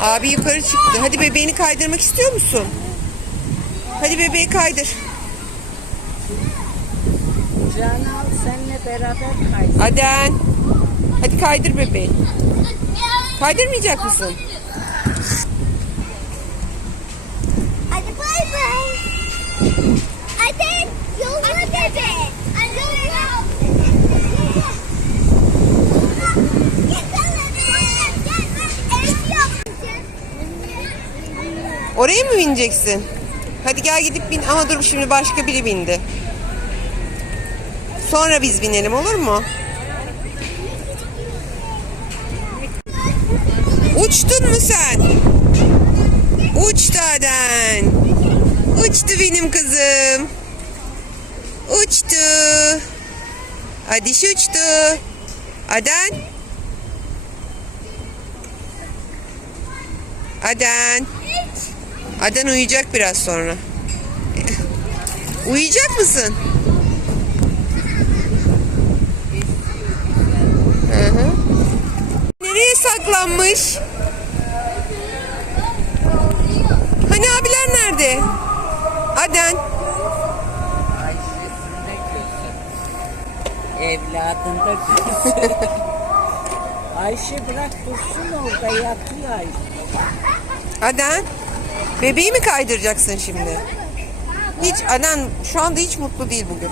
Abi yukarı çıktı. Hadi bebeğini kaydırmak istiyor musun? Hadi bebeği kaydır. Kucağına al seninle beraber kay. Aden. Hadi kaydır bebeği. Kaydırmayacak mısın? Hadi bay bay. Hadi yolla bebe. Hadi yolla. Oraya mı bineceksin? Hadi gel gidip bin. Ama dur şimdi başka biri bindi. Sonra biz binelim olur mu? Uçtun mu sen? Uçtu Aden. Uçtu benim kızım. Uçtu. Adiş uçtu. Aden. Aden. Aden uyuyacak biraz sonra. Uyuyacak mısın? Hı hı. Nereye saklanmış? Hani abiler nerede? Aden. Evladında gözü. Ayşe bırak dursun orada yatıyor Ayşe. Aden. Bebeği mi kaydıracaksın şimdi? Hiç Aden şu anda hiç mutlu değil bugün.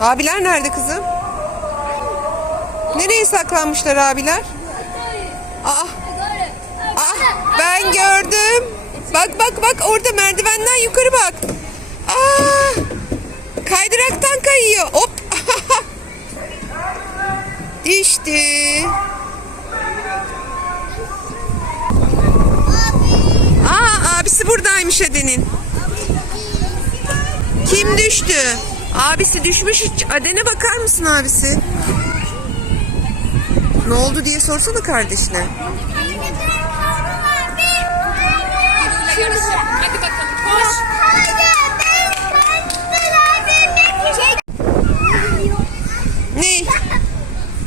Abiler nerede kızım? Nereye saklanmışlar abiler? Aa, aa, ben gördüm. Bak bak bak orada merdivenden yukarı bak. Aa, kaydıraktan kayıyor. Hop. Düştü. Aa abisi buradaymış Aden'in. Kim düştü? Abisi düşmüş. Aden'e bakar mısın abisi? Ne oldu diye sorsana kardeşine. Hadi bakalım koş. Ne?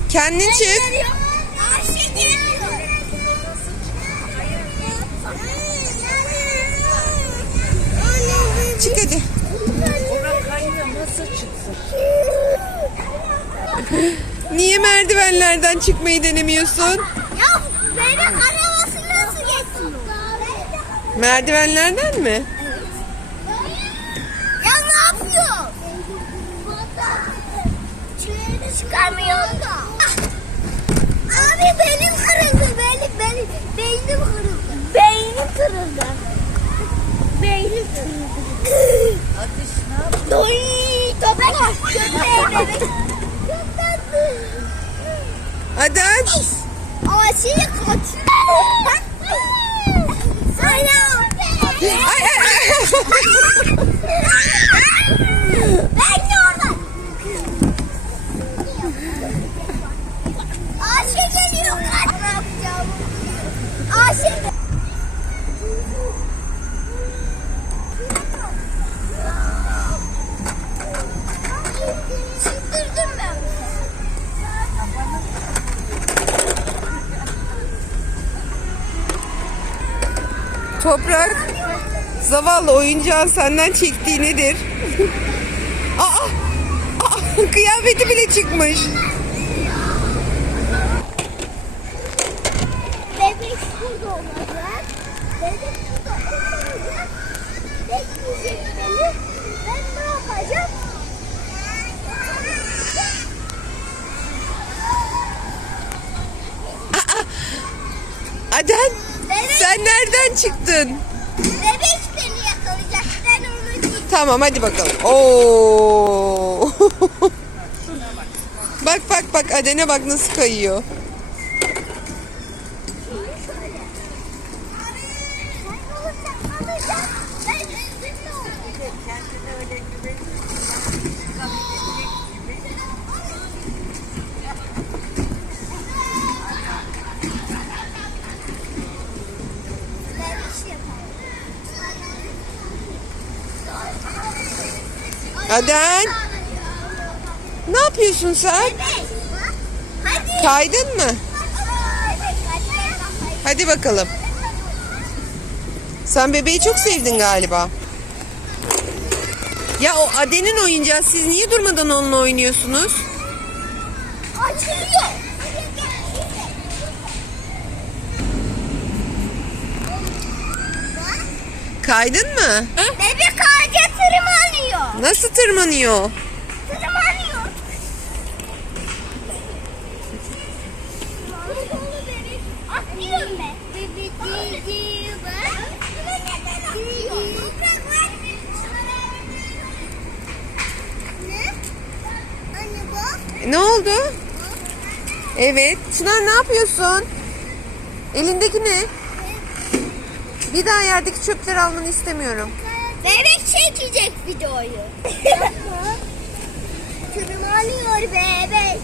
Kendin çık. Çık hadi. Niye merdivenlerden çıkmayı denemiyorsun? Ya beni arabası nasıl geçsin? Merdivenlerden mi? Ya ne yapıyor? Çileğini çıkarmıyor da. Abi benim kırıldı. Benim, benim, beynim kırıldı. Beynim kırıldı. Beynim kırıldı. Ateş ne yapıyor? Doy, tope kaç. Köpeğe Çok tatlı. Aden. Asiye kaç. Sana. Ay, ay, ay. Toprak. Zavallı oyuncağın senden çektiği nedir? Aa, aa, kıyafeti bile çıkmış. Bebek burada olacak. Bebek burada. Bekleyecek beni. Ben ne yapacağım? Aden Bebek, sen nereden çıktın? bebek beni yakalayacak. Ben onu. Tamam hadi bakalım. Oo. bak bak bak Aden'e bak nasıl kayıyor. Aden ne yapıyorsun sen? Kaydın mı? Hadi bakalım. Sen bebeği çok sevdin galiba. Ya o Aden'in oyuncağı siz niye durmadan onunla oynuyorsunuz? Açılıyor. Kaydın mı? Bebek ağaca tırmanıyor. Nasıl tırmanıyor? Tırmanıyor. Atlıyorum ben. Ne oldu? Evet. Çınar ne yapıyorsun? Elindeki ne? Bir daha yerdeki çöpleri almanı istemiyorum. Bebek çekecek videoyu. Tırmanıyor bebek.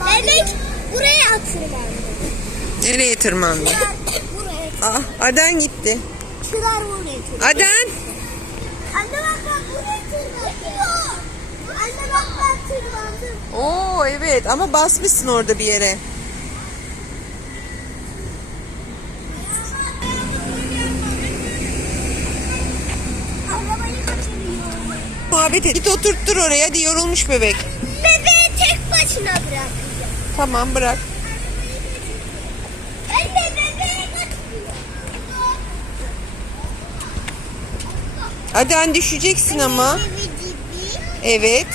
Bebek buraya tırmandı. Nereye tırmandı? Buraya. Ah, Aden gitti. Çınar buraya tırmandı. Aden. Anne bak bak buraya tırmanıyor. Anne bak ben tırmandım. Oo evet ama basmışsın orada bir yere. Muhabbet et. Git oturttur oraya. Hadi yorulmuş bebek. Bebeği tek başına bırakacağım. Tamam bırak. Anne. Aden düşeceksin ama. Evet.